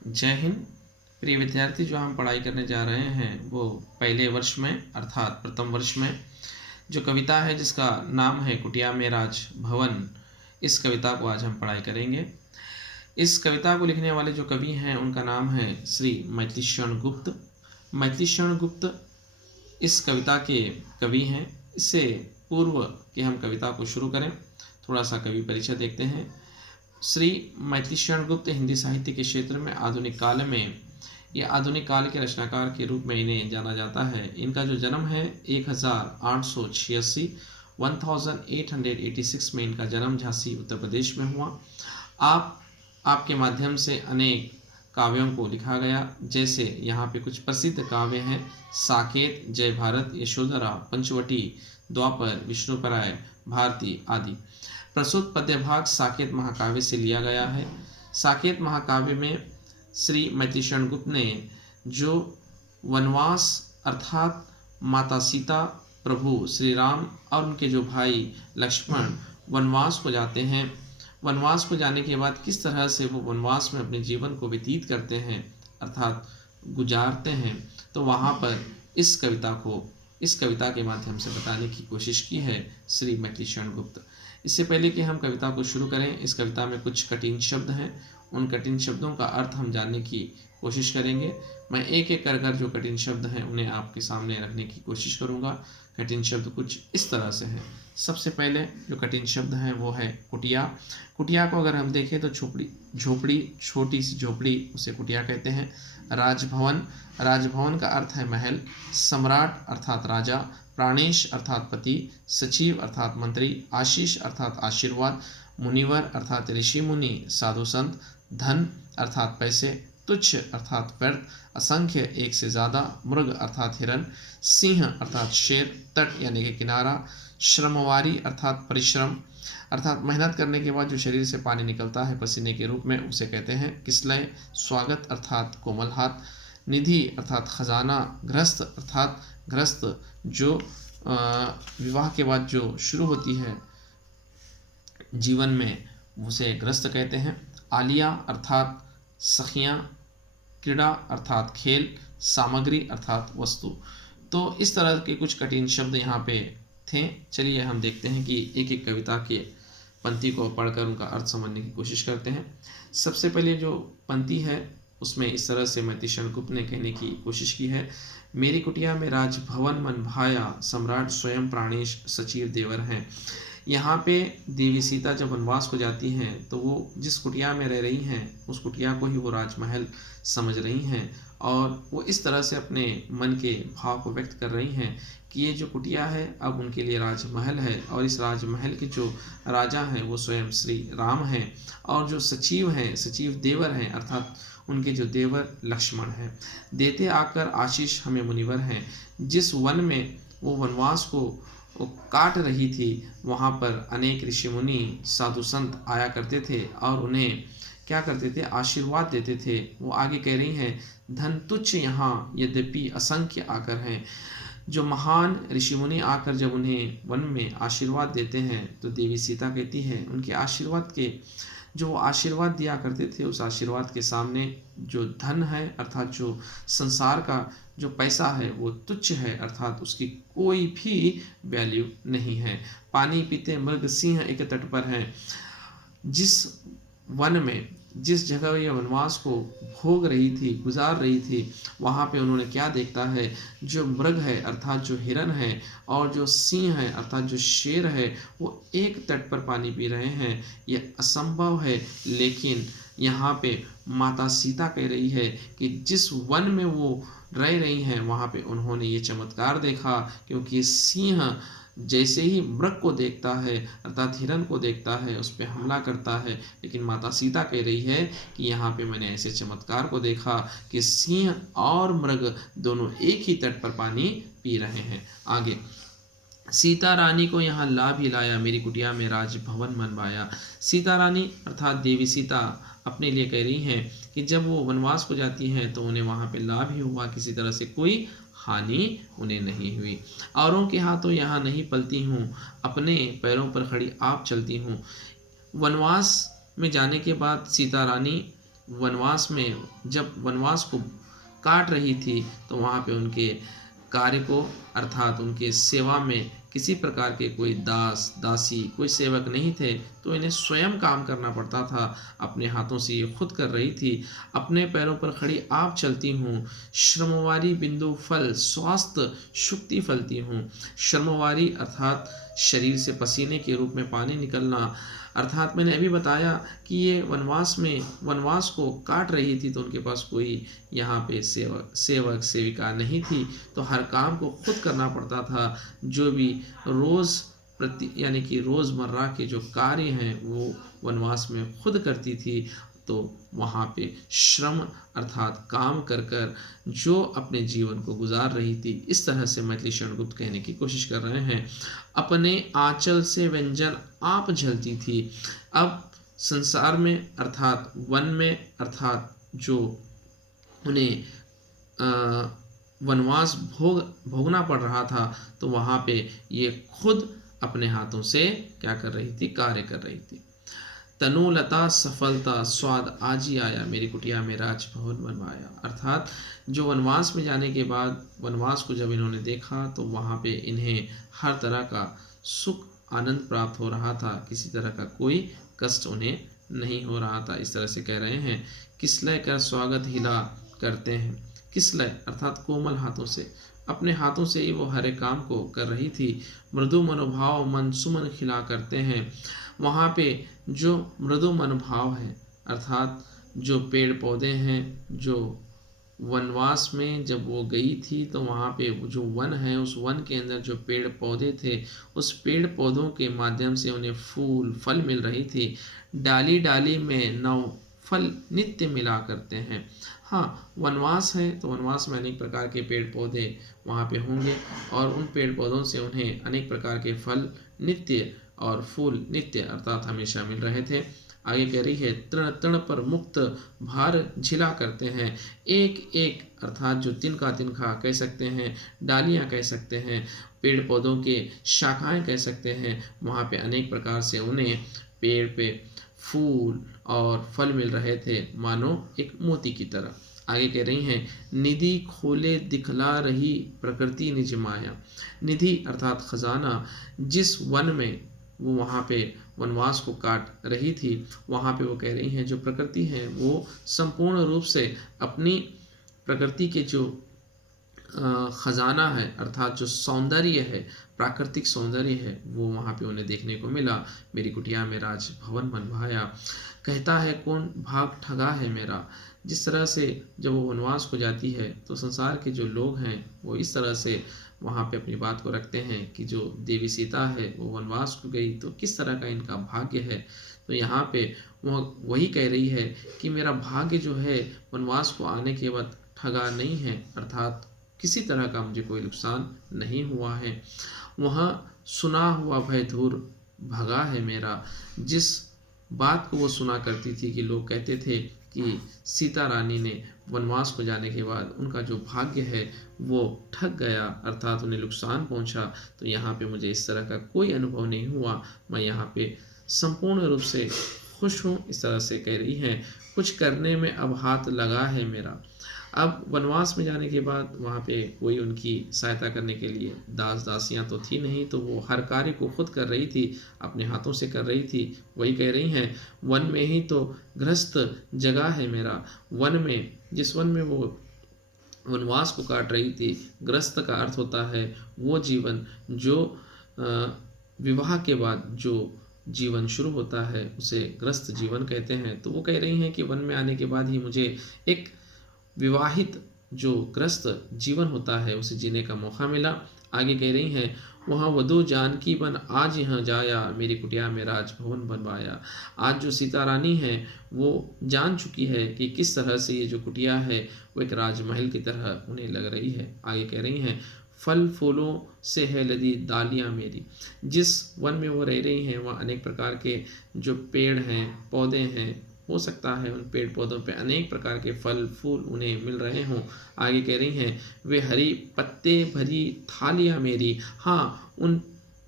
जय हिंद। प्रिय विद्यार्थी, जो हम पढ़ाई करने जा रहे हैं वो पहले वर्ष में अर्थात प्रथम वर्ष में जो कविता है जिसका नाम है कुटिया में राज भवन, इस कविता को आज हम पढ़ाई करेंगे। इस कविता को लिखने वाले जो कवि हैं उनका नाम है श्री मैथिलीशरण गुप्त। मैथिलीशरण गुप्त इस कविता के कवि हैं। इससे पूर्व कि हम कविता को शुरू करें, थोड़ा सा कवि परिचय देखते हैं। श्री मैथिलीशरण गुप्त हिंदी साहित्य के क्षेत्र में आधुनिक काल में या आधुनिक काल के रचनाकार के रूप में इन्हें जाना जाता है। इनका जो जन्म है 1886 में इनका जन्म झांसी उत्तर प्रदेश में हुआ। आपके माध्यम से अनेक काव्यों को लिखा गया, जैसे यहाँ पे कुछ प्रसिद्ध काव्य हैं साकेत, जय भारत, यशोधरा, पंचवटी, द्वापर, विष्णुपराय, भारती आदि। प्रस्तुत पद्यभाग साकेत महाकाव्य से लिया गया है। साकेत महाकाव्य में श्री मैथिलीशरण गुप्त ने जो वनवास अर्थात माता सीता, प्रभु श्री राम और उनके जो भाई लक्ष्मण वनवास को जाते हैं, वनवास को जाने के बाद किस तरह से वो वनवास में अपने जीवन को व्यतीत करते हैं अर्थात गुजारते हैं, तो वहाँ पर इस कविता के माध्यम से बताने की कोशिश की है श्री मैथिलीशरण गुप्त। इससे पहले कि हम कविता को शुरू करें, इस कविता में कुछ कठिन शब्द हैं, उन कठिन शब्दों का अर्थ हम जानने की कोशिश करेंगे। मैं एक एक कर जो कठिन शब्द हैं उन्हें आपके सामने रखने की कोशिश करूंगा। कठिन शब्द कुछ इस तरह से हैं। सबसे पहले जो कठिन शब्द हैं वो है कुटिया। कुटिया को अगर हम देखें तो झोपड़ी, छोटी सी झोपड़ी, उसे कुटिया कहते हैं। राजभवन, राजभवन का अर्थ है महल। सम्राट अर्थात राजा। प्राणेश अर्थात पति। सचिव अर्थात मंत्री। आशीष अर्थात आशीर्वाद। मुनिवर अर्थात ऋषि मुनि साधु संत। धन अर्थात पैसे। तुच्छ अर्थात व्यर्थ। असंख्य एक से ज़्यादा। मृग अर्थात हिरन। सिंह अर्थात शेर। तट यानी कि किनारा। श्रमवारी अर्थात परिश्रम अर्थात मेहनत करने के बाद जो शरीर से पानी निकलता है पसीने के रूप में, उसे कहते हैं किसलय। स्वागत अर्थात कोमल हाथ। निधि अर्थात खजाना। गृहस्थ अर्थात गृहस्थ जो विवाह के बाद जो शुरू होती है जीवन में, उसे गृहस्थ कहते हैं। आलिया अर्थात सखियाँ। क्रीड़ा अर्थात खेल। सामग्री अर्थात वस्तु। तो इस तरह के कुछ कठिन शब्द यहाँ पे थे। चलिए हम देखते हैं कि एक एक कविता के पंक्ति को पढ़कर उनका अर्थ समझने की कोशिश करते हैं। सबसे पहले जो पंक्ति है उसमें इस तरह से मैथिलीशरण गुप्त ने कहने की कोशिश की है। मेरी कुटिया में राजभवन मन भाया, सम्राट स्वयं प्राणेश सचिव देवर हैं। यहाँ पे देवी सीता जब वनवास को जाती हैं तो वो जिस कुटिया में रह रही हैं उस कुटिया को ही वो राजमहल समझ रही हैं, और वो इस तरह से अपने मन के भाव को व्यक्त कर रही हैं कि ये जो कुटिया है अब उनके लिए राजमहल है, और इस राजमहल के जो राजा हैं वो स्वयं श्री राम हैं, और जो सचिव हैं, सचिव देवर हैं अर्थात उनके जो देवर लक्ष्मण हैं। देते आकर आशीष हमें मुनिवर हैं। जिस वन में वो वनवास को काट रही थी वहाँ पर अनेक ऋषि मुनि साधु संत आया करते थे और उन्हें क्या करते थे, आशीर्वाद देते थे। वो आगे कह रही हैं, धन तुच्छ यहाँ यद्यपि असंख्य आकर हैं। जो महान ऋषि मुनि आकर जब उन्हें वन में आशीर्वाद देते हैं तो देवी सीता कहती है उनके आशीर्वाद के जो वो आशीर्वाद दिया करते थे उस आशीर्वाद के सामने जो धन है अर्थात जो संसार का जो पैसा है वो तुच्छ है, अर्थात उसकी कोई भी वैल्यू नहीं है। पानी पीते मृग सिंह एक तट पर हैं। जिस वन में जिस जगह ये वनवास को भोग रही थी, गुजार रही थी, वहाँ पे उन्होंने क्या देखता है, जो मृग है अर्थात जो हिरन है और जो सिंह है अर्थात जो शेर है वो एक तट पर पानी पी रहे हैं। ये असंभव है, लेकिन यहाँ पे माता सीता कह रही है कि जिस वन में वो रह रही हैं वहाँ पे उन्होंने ये चमत्कार देखा, क्योंकि सिंह जैसे ही मृग को देखता है अर्थात हिरन को देखता है उस पर हमला करता है, लेकिन माता सीता कह रही है कि यहाँ पे मैंने ऐसे चमत्कार को देखा कि सिंह और मृग दोनों एक ही तट पर पानी पी रहे हैं। आगे, सीता रानी को यहाँ लाभ ही लाया, मेरी कुटिया में राजभवन मनवाया। सीता रानी अर्थात देवी सीता अपने लिए कह रही हैं कि जब वो वनवास को जाती हैं तो उन्हें वहाँ पे लाभ ही हुआ, किसी तरह से कोई हानि उन्हें नहीं हुई। औरों के हाथों यहाँ नहीं पलती हूँ, अपने पैरों पर खड़ी आप चलती हूँ। वनवास में जाने के बाद सीता रानी वनवास में जब वनवास को काट रही थी तो वहाँ पे उनके कार्य को अर्थात उनके सेवा में किसी प्रकार के कोई दास दासी कोई सेवक नहीं थे, तो इन्हें स्वयं काम करना पड़ता था। अपने हाथों से ये खुद कर रही थी। अपने पैरों पर खड़ी आप चलती हूँ, श्रमवारी बिंदु फल स्वास्थ्य शुक्ति फलती हूँ। श्रमवारी अर्थात शरीर से पसीने के रूप में पानी निकलना, अर्थात मैंने अभी बताया कि ये वनवास को काट रही थी तो उनके पास कोई यहाँ पे सेवक सेविका नहीं थी, तो हर काम को खुद करना पड़ता था। जो भी यानी कि रोज़मर्रा के जो कार्य हैं वो वनवास में खुद करती थी। तो वहाँ पे श्रम अर्थात काम कर कर जो अपने जीवन को गुजार रही थी। इस तरह से मैथिली शरण गुप्त कहने की कोशिश कर रहे हैं। अपने आंचल से व्यंजन आप झलती थी। अब संसार में अर्थात वन में अर्थात जो उन्हें वनवास भोगना पड़ रहा था, तो वहाँ पे ये खुद अपने हाथों से क्या कर रही थी, कार्य कर रही थी। तनुलता सफलता स्वाद आज ही आया, मेरी कुटिया में राजभवन बनवाया। अर्थात जो वनवास में जाने के बाद वनवास को जब इन्होंने देखा तो वहाँ पे इन्हें हर तरह का सुख आनंद प्राप्त हो रहा था, किसी तरह का कोई कष्ट उन्हें नहीं हो रहा था। इस तरह से कह रहे हैं, किसलय कर स्वागत हिला करते हैं। किसलय अर्थात कोमल हाथों से, अपने हाथों से ही वो हर एक काम को कर रही थी। मृदु मनोभाव मन सुमन खिला करते हैं। वहाँ पे जो मृदु मनोभाव है अर्थात जो पेड़ पौधे हैं, जो वनवास में जब वो गई थी तो वहाँ पे जो वन है उस वन के अंदर जो पेड़ पौधे थे, उस पेड़ पौधों के माध्यम से उन्हें फूल फल मिल रही थी। डाली डाली में नव फल नित्य मिला करते हैं। हाँ, वनवास है तो वनवास में अनेक प्रकार के पेड़ पौधे वहाँ पे होंगे और उन पेड़ पौधों से उन्हें अनेक प्रकार के फल नित्य और फूल नित्य अर्थात हमेशा मिल रहे थे। आगे कह रही है, तृण तृण पर मुक्त भार झिला करते हैं। एक एक अर्थात जो तिनका तिनका कह सकते हैं, डालियाँ कह सकते हैं, पेड़ पौधों के शाखाएं कह सकते हैं, वहाँ पे अनेक प्रकार से उन्हें पेड़ पे फूल और फल मिल रहे थे, मानो एक मोती की तरह। आगे कह रही हैं, निधि खोले दिखला रही प्रकृति निज माया। निधि अर्थात खजाना, जिस वन में वो वहाँ पे वनवास को काट रही थी, वहाँ पे वो कह रही हैं जो प्रकृति है वो संपूर्ण रूप से अपनी प्रकृति के जो खजाना है अर्थात जो सौंदर्य है, प्राकृतिक सौंदर्य है, वो वहाँ पे उन्हें देखने को मिला। मेरी कुटिया में राजभवन बनवाया। कहता है कौन भाग ठगा है मेरा। जिस तरह से जब वो वनवास को जाती है तो संसार के जो लोग हैं वो इस तरह से वहाँ पे अपनी बात को रखते हैं कि जो देवी सीता है वो वनवास को गई तो किस तरह का इनका भाग्य है। तो यहाँ पे वह वही कह रही है कि मेरा भाग्य जो है वनवास को आने के बाद ठगा नहीं है, अर्थात किसी तरह का मुझे कोई नुकसान नहीं हुआ है। वहाँ सुना हुआ भय दूर भगा है मेरा। जिस बात को वो सुना करती थी कि लोग कहते थे कि सीता रानी ने वनवास को जाने के बाद उनका जो भाग्य है वो ठग गया, अर्थात उन्हें नुकसान पहुंचा, तो यहाँ पे मुझे इस तरह का कोई अनुभव नहीं हुआ। मैं यहाँ पे संपूर्ण रूप से खुश हूँ। इस तरह से कह रही हैं, कुछ करने में अब हाथ लगा है मेरा। अब वनवास में जाने के बाद वहाँ पे कोई उनकी सहायता करने के लिए दास दासियाँ तो थी नहीं, तो वो हर कार्य को खुद कर रही थी, अपने हाथों से कर रही थी। वही कह रही हैं, वन में ही तो गृहस्थ जगह है मेरा। वन में, जिस वन में वो वनवास को काट रही थी, गृहस्थ का अर्थ होता है वो जीवन जो विवाह के बाद जो जीवन शुरू होता है उसे गृहस्थ जीवन कहते हैं। तो वो कह रही हैं कि वन में आने के बाद ही मुझे एक विवाहित जो ग्रस्त जीवन होता है उसे जीने का मौका मिला। आगे कह रही हैं, वहाँ वधु जानकी बन आज यहाँ जाया, मेरी कुटिया में राजभवन बनवाया। आज जो सीता रानी है वो जान चुकी है कि किस तरह से ये जो कुटिया है वो एक राजमहल की तरह उन्हें लग रही है। आगे कह रही हैं, फल फूलों से है लदी डालियाँ मेरी। जिस वन में वो रह रही हैं वहाँ अनेक प्रकार के जो पेड़ हैं पौधे हैं, हो सकता है उन पेड़ पौधों पे अनेक प्रकार के फल फूल उन्हें मिल रहे हों। आगे कह रही हैं, वे हरी पत्ते भरी थालियाँ मेरी। हाँ, उन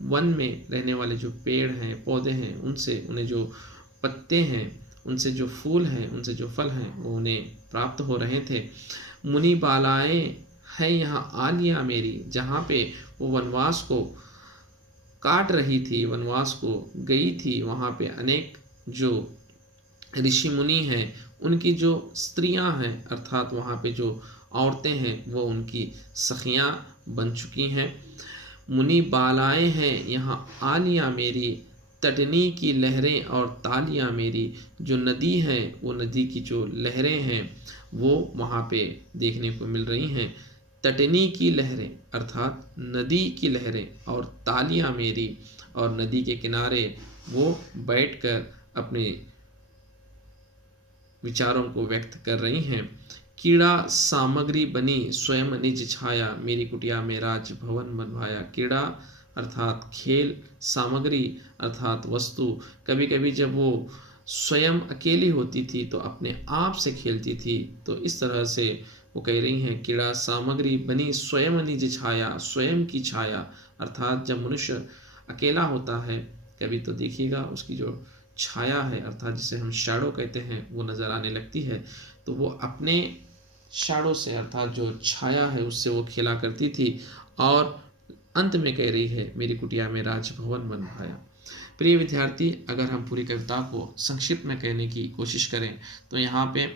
वन में रहने वाले जो पेड़ हैं पौधे हैं उनसे उन्हें जो पत्ते हैं उनसे जो फूल हैं, उनसे जो फल हैं, वो उन्हें प्राप्त हो रहे थे। मुनि बालाएँ हैं यहाँ आलिया मेरी, जहाँ पे वो वनवास को काट रही थी, वनवास को गई थी, वहाँ पे अनेक जो ऋषि मुनि हैं, उनकी जो स्त्रियां हैं, अर्थात वहाँ पे जो औरतें हैं, वो उनकी सखियां बन चुकी हैं। मुनि बालाएँ हैं यहाँ आलियाँ मेरी, तटनी की लहरें और तालियाँ मेरी। जो नदी है, वो नदी की जो लहरें हैं, वो वहाँ पे देखने को मिल रही हैं। तटनी की लहरें अर्थात नदी की लहरें और तालियाँ मेरी, और नदी के किनारे वो बैठकर अपने विचारों को व्यक्त कर रही हैं। कीड़ा सामग्री बनी स्वयं निज छाया, मेरी कुटिया में राज भवन बनवाया। कीड़ा अर्थात खेल, सामग्री अर्थात वस्तु। कभी कभी जब वो स्वयं अकेली होती थी तो अपने आप से खेलती थी। तो इस तरह से वो कह रही हैं, कीड़ा सामग्री बनी स्वयं निज छाया, स्वयं की छाया। अर्थात जब मनुष्य अकेला होता है, कभी तो देखिएगा उसकी जो छाया है, अर्थात जिसे हम शैडो कहते हैं, वो नज़र आने लगती है। तो वो अपने शैडो से अर्थात जो छाया है उससे वो खेला करती थी। और अंत में कह रही है, मेरी कुटिया में राजभवन बनवाया। प्रिय विद्यार्थी, अगर हम पूरी कविता को संक्षिप्त में कहने की कोशिश करें तो यहाँ पे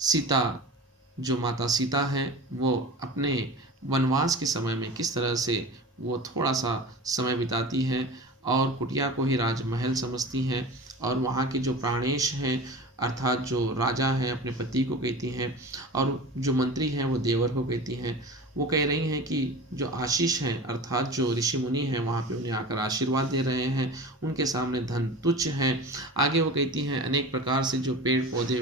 सीता, जो माता सीता हैं, वो अपने वनवास के समय में किस तरह से वो थोड़ा सा समय बिताती हैं और कुटिया को ही राजमहल समझती हैं, और वहाँ के जो प्राणेश हैं अर्थात जो राजा हैं अपने पति को कहती हैं, और जो मंत्री हैं वो देवर को कहती हैं। वो कह रही हैं कि जो आशीष हैं अर्थात जो ऋषि मुनि हैं वहाँ पे उन्हें आकर आशीर्वाद दे रहे हैं, उनके सामने धन तुच्छ हैं। आगे वो कहती हैं, अनेक प्रकार से जो पेड़ पौधे